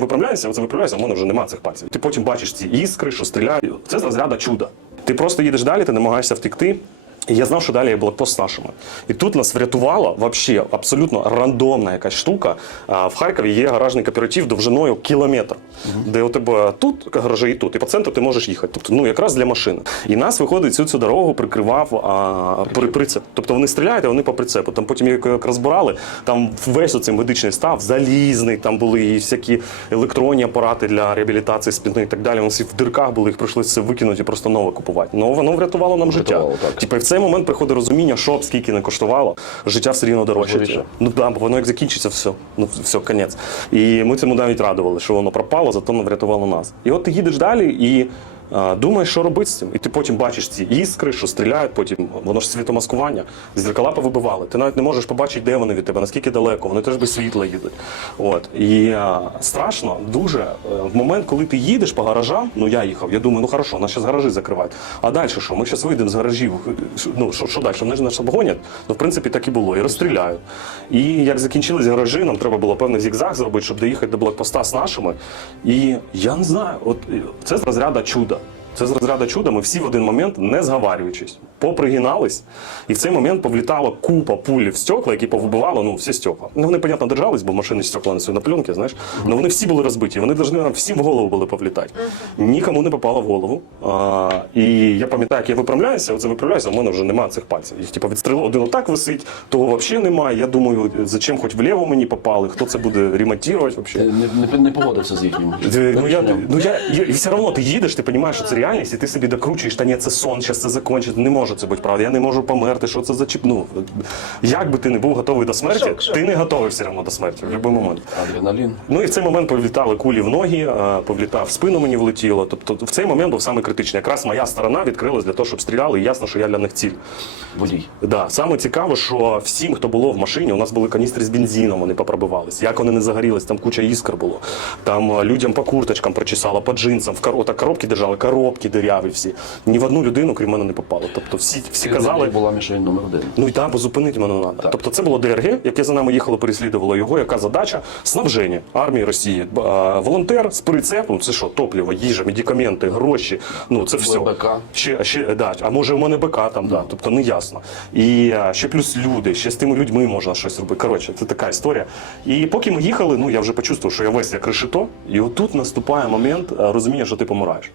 Виправляєшся, оце виправляєшся, в мене вже нема цих пальців. Ти потім бачиш ці іскри, що стріляють. Це з розряду чуда. Ти просто їдеш далі, ти намагаєшся втекти. І я знав, що далі є блокпост з нашими. І тут нас врятувала вообще абсолютно рандомна якась штука. А, В Харкові є гаражний кооператив довжиною кілометр, де у тебе тут гаражі і тут, і по центру ти можеш їхати. Тобто, ну якраз для машини. І нас виходить цю цю дорогу прикривав а, при, прицеп. Тобто вони стріляють, а вони по прицепу. Там потім як, розбирали, там весь оцей медичний став, залізний, там були і всякі електронні апарати для реабілітації спини і так далі. Вони всі в дирках були, їх прийшлося викинути і просто нове купувати. Ну воно врятувало нам життя. Так. Типу, в цей момент приходить розуміння, що б скільки не коштувало, життя все рівно дорожче. Ну да, бо воно як закінчиться, все. Ну все, конець. І ми цьому навіть радували, що воно пропало, зато воно врятувало нас. І от ти їдеш далі і. Думаєш, що робити з цим, і ти потім бачиш ці іскри, що стріляють, потім воно ж світомаскування, зеркала повибивали. Ти навіть не можеш побачити, де вони від тебе, наскільки далеко, вони теж без світла їдуть. От і а, страшно дуже е, в момент, коли ти їдеш по гаражам. Ну я їхав, я думаю, ну хорошо, нас зараз гаражі закривають. А далі що? Ми зараз вийдемо з гаражів. Ну що, що далі? Вони ж нас обгонять? Ну в принципі так і було, і розстріляють. І як закінчились гаражі, нам треба було певний зігзаг зробити, щоб доїхати до блокпоста з нашими. І я не знаю, от е, це з розряду чуда. Це з розряду чуда. Ми всі в один момент, не зговарюючись, попригинались, і в цей момент повлітала купа пуль в стекла, які повибивали ну, всі стекла. Ну, вони, понятно, держались, бо машини стекла несуть на пленки, знаєш. Але вони всі були розбиті. Вони повинні нам всім в голову були повлітати. Нікому не попало в голову. А, і я пам'ятаю, як я виправляюся, оце виправляюся, а в мене вже немає цих пальців. Їх типу відстрілили, один отак висить, того взагалі немає. Я думаю, зачем хоч вліво мені попали, хто це буде ремонтувати взагалі. Не, не, не погодився з їхнім. Ну я, ну я, і все одно ти їдеш, ти розумієш, що це реальність, і ти собі докручуєш, та ні, це сон, зараз це закінчиться. Не може це бути правда. Я не можу померти, що це за чіп. Ну, як би ти не був готовий до смерті, Шок, шок. ти не готовий все одно до смерті в будь-який момент. Адреналін. Ну і в цей момент повлітали кулі в ноги, повлітав в спину мені влетіло. Тобто в цей момент був саме критичний. Якраз моя сторона відкрилась для того, щоб стріляли, і ясно, що я для них ціль. Водій. Да, саме цікаво, що всім, хто було в машині, у нас були каністри з бензином, вони попробивались. Як вони не загорілись, там куча іскр було. Там людям по курточкам прочесало, по джинсам, в коро... коробки держали, коробки диряві всі. Ні в одну людину, крім мене, не попало. Тобто всі, всі казали. була мішень номер один. Ну і там, зупинити мене не треба. Тобто це було ДРГ, яке за нами їхало, переслідувало його. Яка задача? Снабження армії Росії. А, Волонтер з прицепом, це що, топливо, їжа, медикаменти, гроші. Ну це все. БК. Ще, ще, да, а може у мене БК там, да. тобто не ясно. І а, ще плюс люди, ще з тими людьми можна щось робити. Коротше, це така історія. І поки ми їхали, ну я вже почувствував, що я весь як решето, і отут наступає момент розуміння, що ти помираєш.